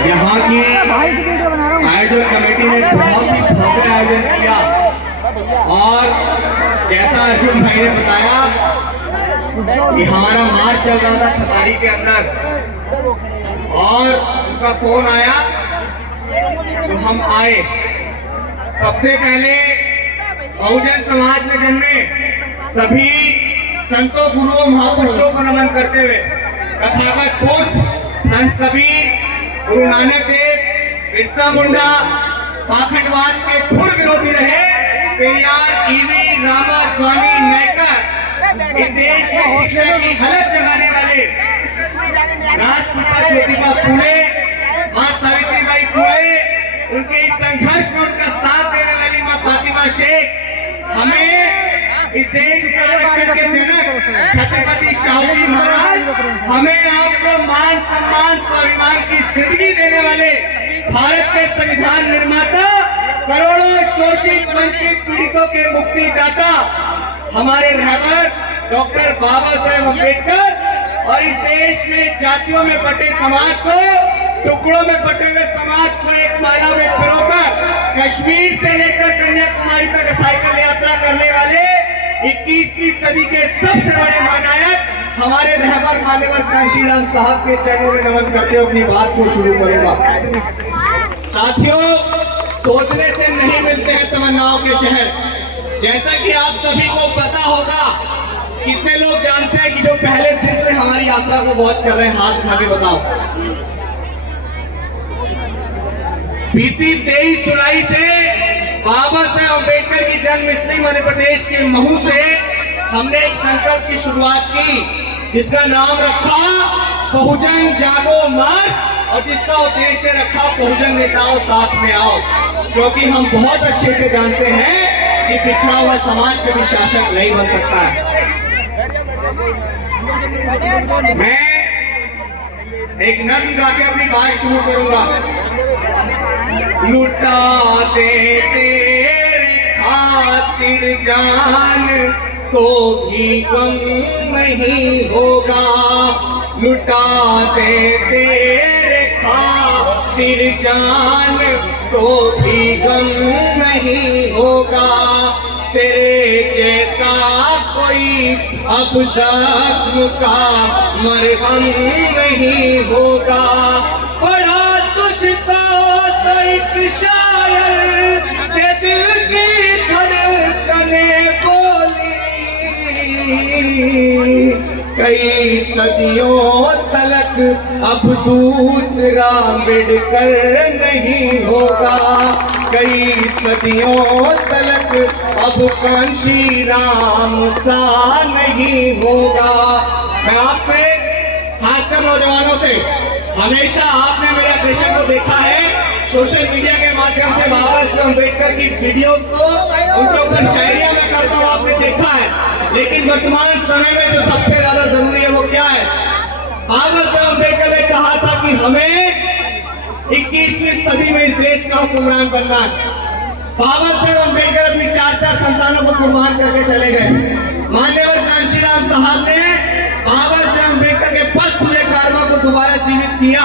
यहाँ की आयोजन कमेटी ने बहुत ही भव्य आयोजन किया और जैसा अर्जुन भाई ने बताया कि हमारा मार्च चल रहा था छतारी के अंदर और उनका फोन आया तो हम आए। सबसे पहले बहुजन समाज में जन्मे सभी संतों गुरुओं महापुरुषों को नमन करते हुए तथागत बुद्ध, संत कबीर, गुरु नानक देव, बिरसा मुंडा पाखंडवाद के खुर विरोधी रहे पेरियार, ईवी, रामा स्वामी नायकर, इस देश में शिक्षा की हलक जगाने वाले राष्ट्रपिता ज्योतिबा फूले, मां सावित्रीबाई फूले, उनके इस संघर्ष में उनका साथ देने वाली मां फातिमा शेख, हमें इस देश के आरक्षण के जनक छत्रपति शाहू महाराज, हमें आपको मान सम्मान स्वाभिमान की जिंदगी देने वाले भारत के संविधान निर्माता, करोड़ों शोषित वंचित पीड़ितों के मुक्तिदाता हमारे रहबर डॉक्टर बाबा साहेब अम्बेडकर और इस देश में जातियों में बटे समाज को, टुकड़ों में बटे हुए समाज को एक माला में पिरोकर कश्मीर से लेकर कन्याकुमारी तक साइकिल यात्रा करने वाले 21वीं सदी के सबसे बड़े महानायक हमारे रहबर मान्यवर कांशीराम साहब के चरणों में नमन करते हुए अपनी बात को शुरू करूंगा। साथियों, सोचने से नहीं मिलते हैं तमन्नाओं के शहर। जैसा कि आप सभी को पता होगा, कितने लोग जानते हैं कि जो पहले दिन से हमारी यात्रा को वॉच कर रहे हैं, हाथ उठा के बताओ। बीती 23 जुलाई से बाबा साहेब अम्बेडकर की जन्मस्थली मध्य प्रदेश के महू से हमने एक संकल्प की शुरुआत की जिसका नाम रखा बहुजन जागो मार्च और जिसका उद्देश्य रखा बहुजन नेताओं साथ में आओ, क्योंकि हम बहुत अच्छे से जानते हैं कि बिखरा हुआ समाज कभी शासक नहीं बन सकता है। मैं एक नज्म गा के अपनी बात शुरू करूंगा। लुटा दे तेरे खातिर जान तो भी गम नहीं होगा, लुटा दे तेरे खातिर जान तो भी गम नहीं होगा, तेरे जैसा कोई अब जख्म का मरहम नहीं होगा। पढ़ा तुझको तो एक शायर के दिल की धड़कने बोली, कई सदियों तलक अब दूसरा मिलकर नहीं होगा, कई सदियों तलक अब कांशीराम सा नहीं होगा। मैं आपसे खासकर नौजवानों से, हमेशा आपने मेरे अग्रेशन को देखा है सोशल मीडिया के माध्यम से, बाबा साहेब अम्बेडकर की वीडियोस को उनके ऊपर शायरियां मैं करता हूं, आपने देखा है। लेकिन वर्तमान समय में जो सबसे ज्यादा जरूरी है वो क्या है? बाबा साहेब अम्बेडकर ने कहा था कि हमें 21वीं सदी में इस देश का हुक्मरान बनना है। बाबा साहेब अम्बेडकर अपनी 4 संतानों को कुर्बान करके चले गए। मान्यवर कांशीराम साहब ने बाबा साहेब अम्बेडकर के पशपुले कार्यों को दोबारा जीवित किया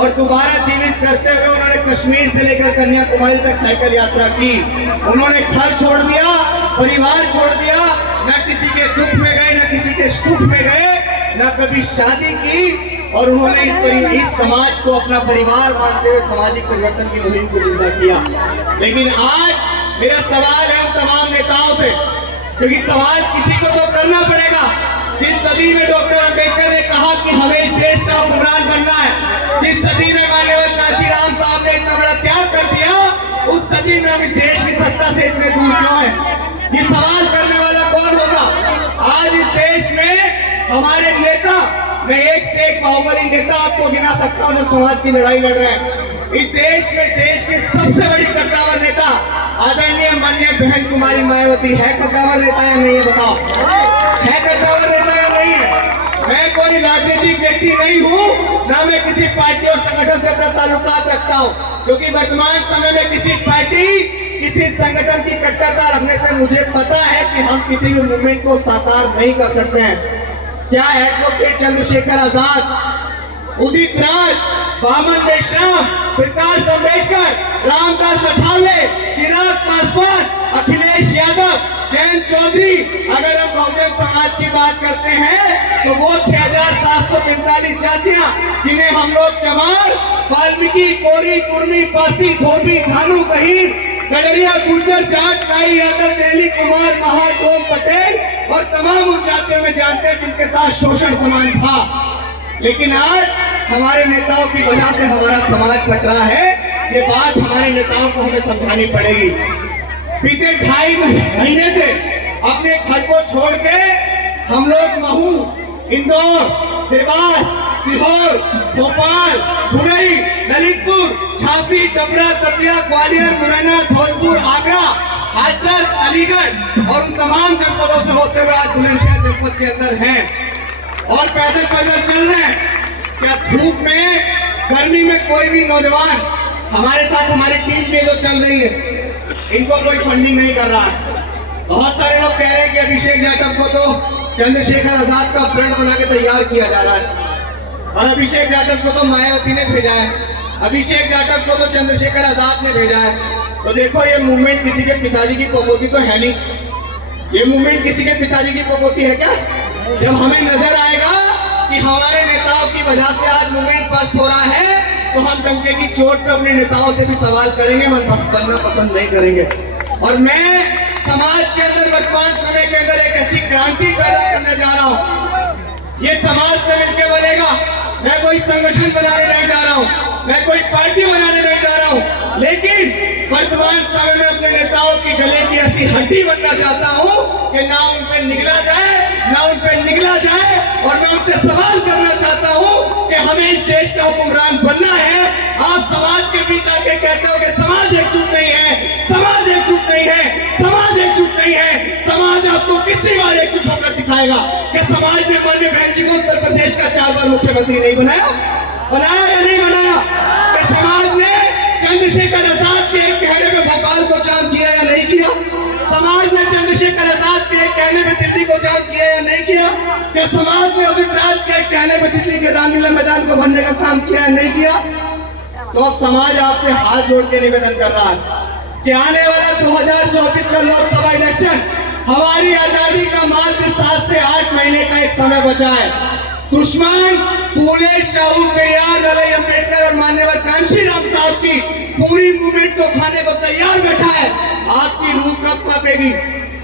और दोबारा जीवित करते हुए उन्होंने कश्मीर से लेकर कन्याकुमारी तक साइकिल यात्रा की। उन्होंने घर छोड़ दिया, परिवार छोड़ दिया, न किसी के दुख में गए, न किसी के सुख में गए, न कभी शादी की, और उन्होंने इस समाज को अपना परिवार मानते हुए सामाजिक परिवर्तन की मुहिम को जिंदा किया। लेकिन आज मेरा सवाल है उन तमाम नेताओं से, क्योंकि सवाल किसी को तो करना पड़ेगा। जिस सदी में डॉक्टर अम्बेडकर ने कहा कि हमें इस देश का हुक्मरान बनना है, जिस सदी में मान्यवर कांशीराम साहब ने इतना बड़ा त्याग कर दिया, उस सदी में हम इस देश की सत्ता से इतने दूर क्यों हैं? ये सवाल करने वाला कौन होगा? आज इस देश में हमारे नेता, मैं एक से एक बाहुबली नेता आपको गिना सकता हूं जो समाज की लड़ाई लड़ रहे हैं। इस देश में देश के सबसे बड़ी कद्दावर नेता आदरणीय माननीय बहन कुमारी मायावती है। कद्दावर नेता या नहीं है? बताओ, है कद्दावर नेता या नहीं है? मैं कोई राजनीतिक व्यक्ति नहीं हूँ, ना मैं किसी पार्टी और संगठन से अपना ताल्लुकात रखता हूँ, क्योंकि वर्तमान समय में किसी पार्टी, किसी संगठन की कट्टरता रखने से मुझे पता है कि हम किसी भी मूवमेंट को साकार नहीं कर सकते हैं। क्या एडवोकेट चंद्रशेखर आजाद, उदित राज, वामन मेश्राम, प्रकाश अंबेडकर, रामदास अठावले, चिराग पासवान, अखिलेश यादव, जयंत चौधरी, अगर हम बहुजन समाज की बात करते हैं तो वो 6,745 जातियां जिन्हें हम लोग चमार, वाल्मीकि, कोरी, कुर्मी, पासी, धोबी, धानु, गहीर, गडरिया, गुर्जर, जाट, नाई, यादव, तेली, कुमार, महार, डोम, पटेल और तमाम उन जातियों में जानते हैं जिनके साथ शोषण समान था। लेकिन आज हमारे नेताओं की वजह से हमारा समाज फट रहा है। ये बात हमारे नेताओं को हमें समझानी पड़ेगी। बीते 2.5 महीने से अपने घर को छोड़ के हम लोग महू, इंदौर, देवास, सीहोर, भोपाल, धुरई, ललितपुर, झांसी, डबरा, दतिया, ग्वालियर, मुरैना, धौलपुर, आगरा, हाथरस, अलीगढ़ और उन तमाम जनपदों से होते हुए आज बुलंदशहर जनपद के अंदर हैं और पैदल पैदल चल रहे हैं। क्या धूप में, गर्मी में कोई भी नौजवान हमारे साथ हमारी टीम में जो चल रही है, इनको कोई फंडिंग नहीं कर रहा है। बहुत सारे लोग कह रहे हैं कि अभिषेक जाटव को तो चंद्रशेखर आजाद का फ्रेंड बना के तैयार किया जा रहा है और अभिषेक जाटव को तो मायावती ने भेजा है, अभिषेक जाटव को तो चंद्रशेखर आजाद ने भेजा है। तो देखो, ये मूवमेंट किसी के पिताजी की पपोती तो है नहीं। ये मूवमेंट किसी के पिताजी की पपोती है क्या? जब हमें नजर आएगा कि हमारे नेताओं की वजह से आज मूवमेंट पस्त हो रहा है तो हम डंके की चोट पे अपने नेताओं से भी सवाल करेंगे, मन बनना पसंद नहीं करेंगे। और मैं समाज के अंदर वर्तमान समय के अंदर एक ऐसी क्रांति पैदा करने जा रहा हूँ। ये समाज से मिलकर बनेगा। मैं कोई संगठन बनाने नहीं जा रहा हूँ, मैं कोई पार्टी बनाने नहीं जा रहा हूँ, लेकिन वर्तमान समय में अपने नेताओं की गले की ऐसी हड्डी बनना चाहता हूँ कि ना उन पे निगला जाए, ना उन पे निगला जाए। और मैं उनसे सवाल करना चाहता हूँ कि हमें इस देश का हुक्मरान बनना है। आप समाज के बीच आके कहते हो कि समाज एकजुट नहीं है, समाज एकजुट नहीं है, समाज एकजुट नहीं है। समाज आपको कितनी बार एकजुट होकर दिखाएगा कि समाज ने माननीय बहन जी को उत्तर प्रदेश का 4 बार मुख्यमंत्री नहीं बनाया? बनाया या नहीं बनाया? कि समाज ने चंद्रशेखर आजाद के एक कहने पे भोपाल को जाम किया या नहीं किया? समाज ने चंद्रशेखर आजाद के एक कहने पे दिल्ली को जाम किया या नहीं किया? कि समाज ने उदित राज के एक कहने पे दिल्ली के रामलीला मैदान को भरने का काम किया या नहीं किया? तो अब समाज आपसे हाथ जोड़ के निवेदन कर रहा है कि आने वाला 2024 का लोकसभा इलेक्शन हमारी आजादी का मात्र 7 से 8 महीने का एक समय बचा है। दुश्मन फूले शाहू पेरियार, ललाई अम्बेडकर और मान्यवर कांशीराम साहब की पूरी मूवमेंट को खाने को तैयार बैठा है। आपकी रूह कब कांपेगी?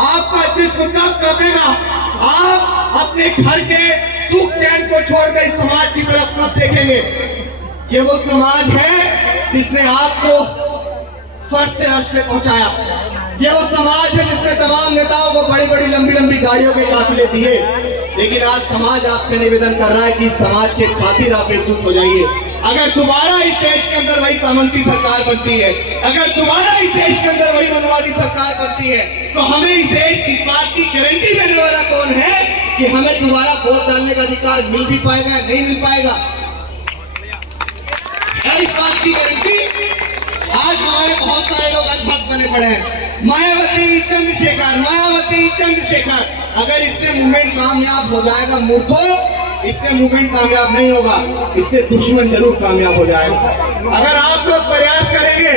आपका जिस्म कब कांपेगा? आप अपने घर के सुख चैन को छोड़कर इस समाज की तरफ कब देखेंगे? ये वो समाज है जिसने आपको फर्श से अर्श में पहुंचाया। ये वो समाज है जिसने तमाम नेताओं को बड़ी बड़ी लंबी लंबी गाड़ियों के काफिले दिए। लेकिन आज समाज आपसे निवेदन कर रहा है कि समाज के खातिर आप एकजुट हो जाइए। अगर दोबारा इस देश के अंदर वही सामंती सरकार बनती है, अगर दोबारा इस देश के अंदर वही मनवादी सरकार बनती है, तो हमें इस देश की इस बात की गारंटी देने वाला कौन है कि हमें दोबारा वोट डालने का अधिकार मिल भी पाएगा या नहीं मिल पाएगा? इस बात की गारंटी आज हमारे बहुत सारे लोग अनभक्त बने पड़े हैं। मायावती चंद्रशेखर, मायावती चंद्रशेखर। अगर इससे मूवमेंट कामयाब हो जाएगा मूर्खों, इससे मूवमेंट कामयाब नहीं होगा, इससे दुश्मन जरूर कामयाब हो जाएगा। अगर आप लोग प्रयास करेंगे,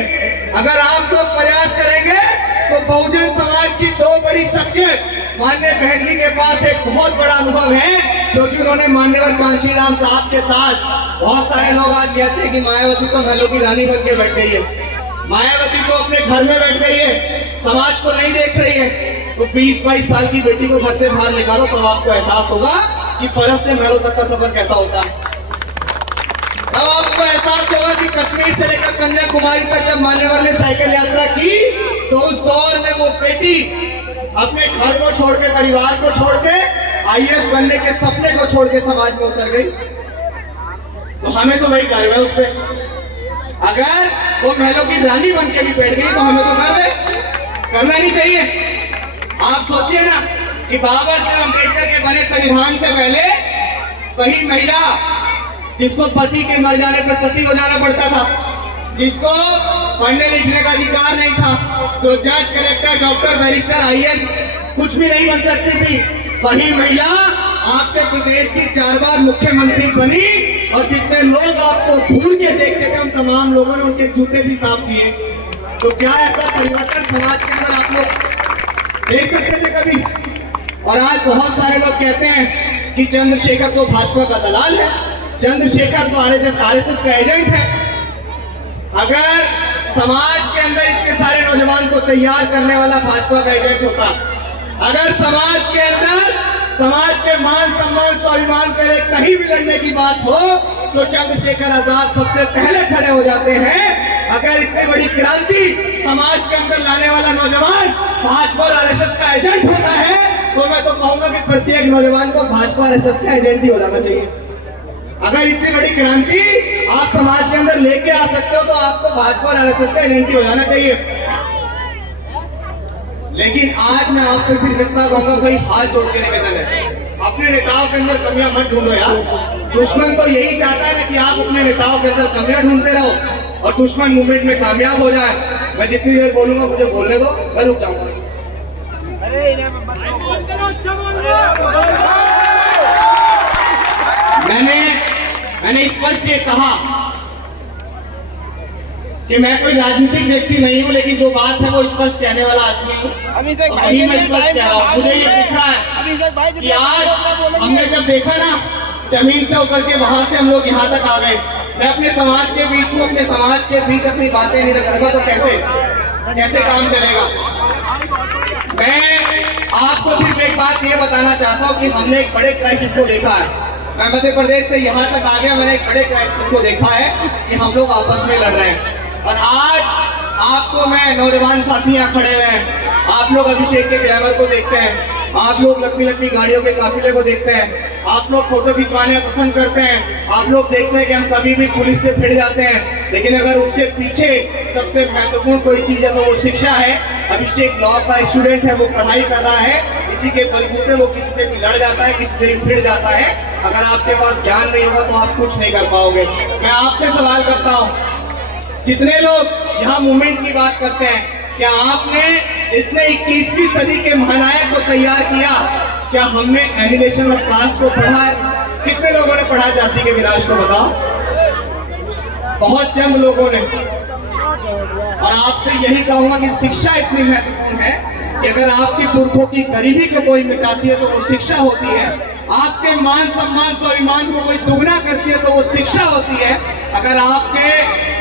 अगर आप लोग प्रयास करेंगे तो बहुजन समाज की 2 बड़ी शख्सियत, माननीय बहन जी के पास एक बहुत बड़ा अनुभव है क्योंकि उन्होंने मान्यवर कांशीराम साहब के साथ, बहुत सारे लोग आज कहते हैं कि मायावती तो महलों की रानी बन के बैठ गई है, मायावती तो अपने घर में बैठ गई है, समाज को नहीं देख रही है। तो 20-22 साल की बेटी को घर से बाहर निकालो तो आपको एहसास होगा कि फरस से महलों तक का सफर कैसा होता है। अब आपको एहसास होगा कि कश्मीर से लेकर कन्याकुमारी तक जब मान्यवर ने साइकिल यात्रा की तो उस दौर में वो बेटी अपने घर को छोड़ के, परिवार को छोड़ के, IAS बनने के सपने को छोड़ के समाज में उतर गई। तो हमें तो वही गर्व है उस पर। अगर वो महलों की रानी बन के भी बैठ गई तो हमें तो गर्व है, करना नहीं चाहिए। आप सोचिए ना कि बाबा साहब अम्बेडकर के बने संविधान से पहले वही महिला जिसको पति के मर जाने पर सती हो जाना पड़ता था, जिसको पढ़ने लिखने का अधिकार नहीं था, जो जज, कलेक्टर, डॉक्टर, बैरिस्टर, IAS कुछ भी नहीं बन सकती थी, वही महिला आपके प्रदेश की 4 बार मुख्यमंत्री बनी और जितने लोग आपको घूर के देखते थे उन तमाम लोगों ने उनके जूते भी साफ किए। तो क्या ऐसा परिवर्तन समाज के अंदर आप लोग देख सकते थे कभी? और आज बहुत सारे लोग कहते हैं कि चंद्रशेखर तो भाजपा का दलाल है, चंद्रशेखर तो आरएसएस का एजेंट है। अगर समाज के अंदर इतने सारे नौजवान को तैयार करने वाला भाजपा का एजेंट होता, अगर समाज के अंदर समाज के मान सम्मान स्वाभिमान के लिए कहीं भी लड़ने की बात हो तो चंद्रशेखर आजाद सबसे पहले खड़े हो जाते हैं। अगर इतनी बड़ी क्रांति समाज के अंदर लाने वाला नौजवान भाजपा और आरएसएस का एजेंट होता है तो मैं तो कहूंगा कि प्रत्येक नौजवान को भाजपा आरएसएस का एजेंट ही हो जाना चाहिए। अगर इतनी बड़ी क्रांति आप समाज के अंदर लेके आ सकते हो तो आपको भाजपा और आरएसएस का एजेंट ही हो जाना चाहिए। लेकिन आज मैं आपसे सिर्फ इतना कहूंगा, कोई हाथ जोड़ के निवेदन है, अपने नेताओं के अंदर कमियां मत ढूंढो यार। दुश्मन तो यही चाहता है ना कि आप अपने नेताओं के अंदर कमियां ढूंढते रहो और दुश्मन मूवमेंट में कामयाब हो जाए। मैं जितनी देर बोलूंगा मुझे बोलने दो, मैं रुक जाऊंगा। मैंने स्पष्ट ये कहा कि मैं कोई राजनीतिक व्यक्ति नहीं हूं, लेकिन जो बात है वो स्पष्ट कहने वाला आदमी हूं। मैं स्पष्ट कह रहा हूं, मुझे ये दिख रहा है कि आज हमने जब देखा ना जमीन से उतर के वहां से हम लोग यहाँ तक आ गए। मैं अपने समाज के बीच हूँ, अपने समाज के बीच अपनी बातें नहीं रखूंगा तो कैसे काम चलेगा। मैं आपको सिर्फ एक बात ये बताना चाहता हूँ कि हमने एक बड़े क्राइसिस को देखा है। मैं मध्य प्रदेश से यहाँ तक आ गया, मैंने एक बड़े क्राइसिस को देखा है कि हम लोग आपस में लड़ रहे हैं। और आज आपको मैं नौजवान साथी यहाँ खड़े हुए हैं, आप लोग अभिषेक के ग्लैमर को देखते हैं, आप लोग लंबी लंबी गाड़ियों के काफिले को देखते हैं, आप लोग फोटो खिंचवाने पसंद करते हैं, आप लोग देखते हैं कि हम कभी भी पुलिस से भिड़ जाते हैं। लेकिन अगर उसके पीछे सबसे महत्वपूर्ण कोई चीज है तो वो शिक्षा है। अभिषेक लॉ का स्टूडेंट है, वो पढ़ाई कर रहा है, इसी के बलबूते वो किसी से भी लड़ जाता है, किसी से भी भिड़ जाता है। अगर आपके पास ज्ञान नहीं होगा तो आप कुछ नहीं कर पाओगे। मैं आपसे सवाल करता हूँ, जितने लोग यहाँ मूवमेंट की बात करते हैं, क्या आपने इसने 21वीं सदी के महानायक को तैयार किया? क्या हमने एनिमेशन ऑफ कास्ट को पढ़ा है? कितने लोगों ने पढ़ा जाति के विराज को, बताओ? बहुत चंद लोगों ने। और आपसे यही कहूंगा कि शिक्षा इतनी महत्वपूर्ण है कि अगर आपके पुरखों की गरीबी को कोई मिटाती है तो वो शिक्षा होती है। आपके मान सम्मान स्वाभिमान को कोई दुगना करती है तो वो शिक्षा होती है। अगर आपके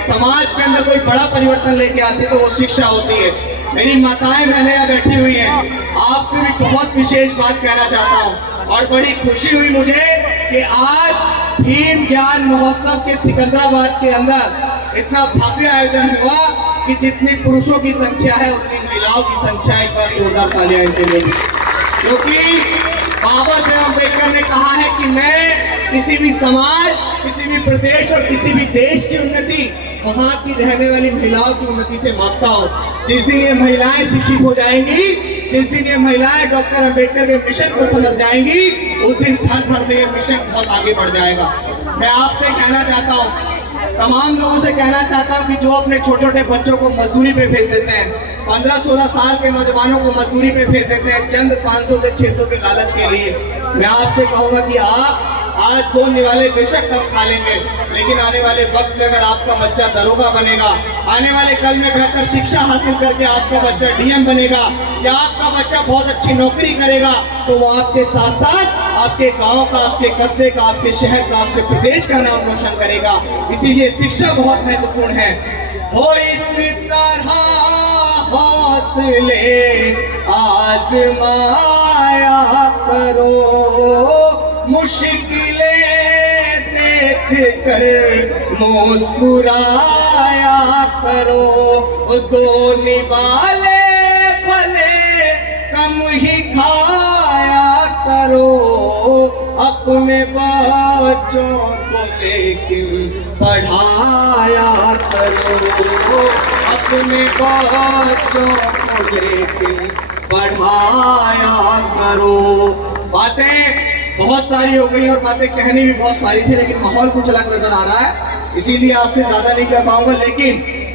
समाज के अंदर कोई बड़ा परिवर्तन लेके आती है तो वो शिक्षा होती है। मेरी माताएं बहनें यहाँ बैठी हुई हैं, आपसे भी बहुत विशेष बात कहना चाहता हूँ और बड़ी खुशी हुई मुझे कि आज भीम ज्ञान महोत्सव के सिकंदराबाद के अंदर इतना भव्य आयोजन हुआ कि जितनी पुरुषों की संख्या है उतनी महिलाओं की संख्या। एक बार जोरदार तालियां इनके लिए, क्योंकि बाबा साहेब अम्बेडकर ने कहा है कि मैं किसी भी समाज, किसी भी प्रदेश और किसी भी देश की उन्नति वहां की रहने वाली महिलाओं की उन्नति से मापता हूँ। जिस दिन ये महिलाएं शिक्षित हो जाएंगी, जिस दिन ये महिलाएं डॉक्टर अम्बेडकर के मिशन को समझ जाएंगी, उस दिन घर घर में ये मिशन बहुत आगे बढ़ जाएगा। मैं आपसे कहना चाहता हूँ, तमाम लोगों से कहना चाहता हूँ कि जो अपने छोटे छोटे बच्चों को मजदूरी पे भेज देते हैं, 15-16 साल के नौजवानों को मजदूरी पे भेज देते हैं चंद 500 से 600 के लालच के लिए, मैं आपसे कहूंगा कि आप आज 2 निवाले बेशक कम खा लेंगे, लेकिन आने वाले वक्त में अगर आपका बच्चा दरोगा बनेगा, आने वाले कल में बेहतर शिक्षा हासिल करके आपका बच्चा डीएम बनेगा या आपका बच्चा बहुत अच्छी नौकरी करेगा, तो वो आपके साथ साथ आपके गांव का, आपके कस्बे का, आपके शहर का, आपके प्रदेश का नाम रोशन करेगा। इसीलिए शिक्षा बहुत महत्वपूर्ण है। हो इस तरह हौसले आजमाया करो, मुश्किलें देख कर मुस्कुराया करो, 2 निवाले भले कम ही खाया करो, अपने बच्चों को लेकिन पढ़ाया करो, अपने बच्चों को लेकिन पढ़ाया करो। बातें बहुत सारी हो गई और बातें कहनी भी बहुत सारी थी, लेकिन माहौल कुछ अलग नजर आ रहा है, इसीलिए आपसे ज्यादा नहीं कह पाऊंगा। लेकिन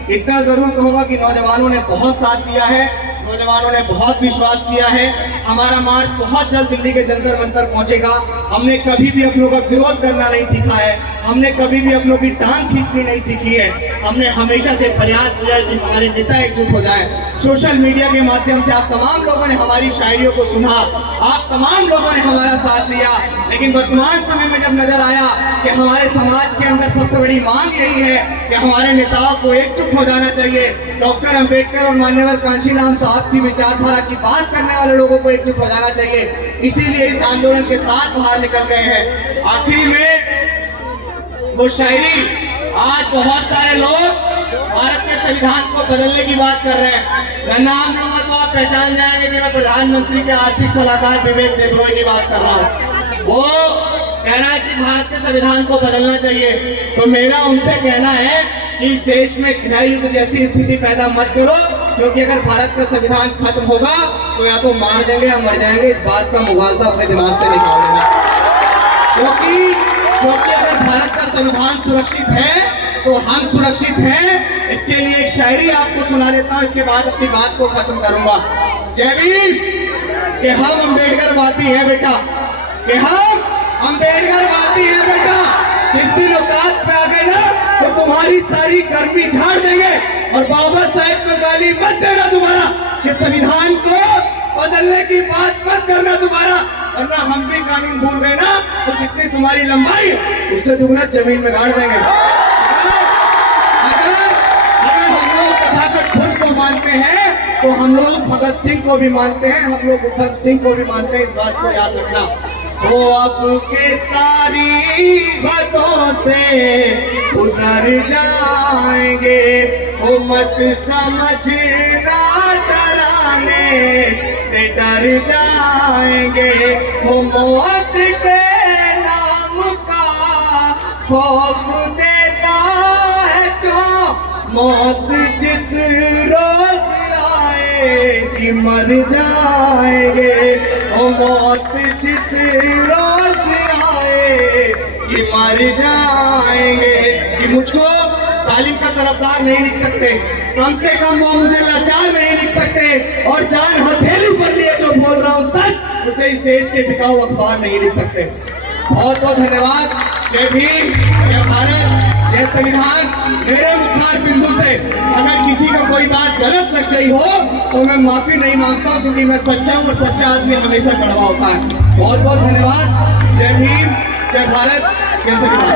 इतना जरूर कहूंगा कि नौजवानों ने बहुत साथ दिया है, नौजवानों ने बहुत विश्वास किया है। हमारा मार्च बहुत जल्द दिल्ली के जंतर मंतर पहुंचेगा। हमने कभी भी अपनों का विरोध करना नहीं सीखा है, हमने कभी भी अपनों की टांग खींचनी नहीं सीखी है। हमने हमेशा से प्रयास किया है कि हमारे नेता एकजुट हो जाए। सोशल मीडिया के माध्यम से आप तमाम लोगों ने हमारी शायरियों को सुना, आप तमाम लोगों ने हमारा साथ दिया, लेकिन वर्तमान समय में जब नजर आया कि हमारे समाज के अंदर सबसे बड़ी मांग यही है कि हमारे नेताओं को एकजुट हो जाना चाहिए। डॉक्टर अंबेडकर और मान्यवर कांशीराम साहब की विचारधारा की बात करने वाले लोगों को एकजुट हो जाना चाहिए, इसीलिए इस आंदोलन के साथ बाहर निकल गए हैं। आखिरी में वो शायरी, आज बहुत सारे लोग भारत के संविधान को बदलने की बात कर रहे हैं। मैं नाम लूंगा तो आप पहचान जाएंगे कि मैं प्रधानमंत्री के आर्थिक सलाहकार विवेक देबरॉय की बात कर रहा हूँ। वो कह रहा है कि भारत के संविधान को बदलना चाहिए, तो मेरा उनसे कहना है कि इस देश में गृह युद्ध जैसी स्थिति पैदा मत करो, क्योंकि अगर भारत का संविधान खत्म होगा तो या तो मार देंगे या मर जाएंगे। इस बात का मुगालता अपने दिमाग से निकाल देना, क्योंकि अगर भारत का संविधान सुरक्षित है तो हम सुरक्षित हैं। इसके लिए एक शायरी आपको सुना देता हूँ, इसके बाद अपनी बात को खत्म करूंगा। जय भीम कि हम अम्बेडकरवादी हैं बेटा, कि हम अम्बेडकरवादी हैं बेटा। जिस दिन औकात पे आ गए ना तो तुम्हारी सारी गर्मी झाड़ देंगे, और बाबा साहेब को गाली मत देना दोबारा कि संविधान को बदलने की बात मत करना दोबारा, वरना हम भी कानून भूल गए ना तो जितनी तुम्हारी लंबाई उससे दुगना जमीन में गाड़ देंगे। अगर हम लोग तथागत खुद को मानते हैं तो हम लोग भगत सिंह को भी मानते हैं, हम लोग भगत सिंह को भी मानते हैं, इस बात को याद रखना। वो अब के सारी बातों से गुजर जाएंगे, वो मत समझना डराने से डर जाएंगे, वो मौत के नाम का खौफ देता है क्यों, मौत जिस रोज आएगी मर जाएंगे, वो मौत जिस रोज आएगी मर जाएंगे। कि मुझको सालिम का तरफदार नहीं लिख सकते, कम से कम वो मुझे लाचार नहीं लिख सकते, और जान हथेली पर लिए जो बोल रहा हूँ सच, उसे इस देश के बिकाऊ अखबार नहीं लिख सकते। बहुत बहुत धन्यवाद। जय भीम, जय भारत, जय संविधान। मेरे मुखार बिंदु से अगर किसी का कोई बात गलत लग गई हो तो मैं माफी नहीं मांगता, क्योंकि मैं सच्चा हूँ और सच्चा आदमी हमेशा कड़वा होता है। बहुत बहुत धन्यवाद। जय भीम, जय भारत, जय संविधान।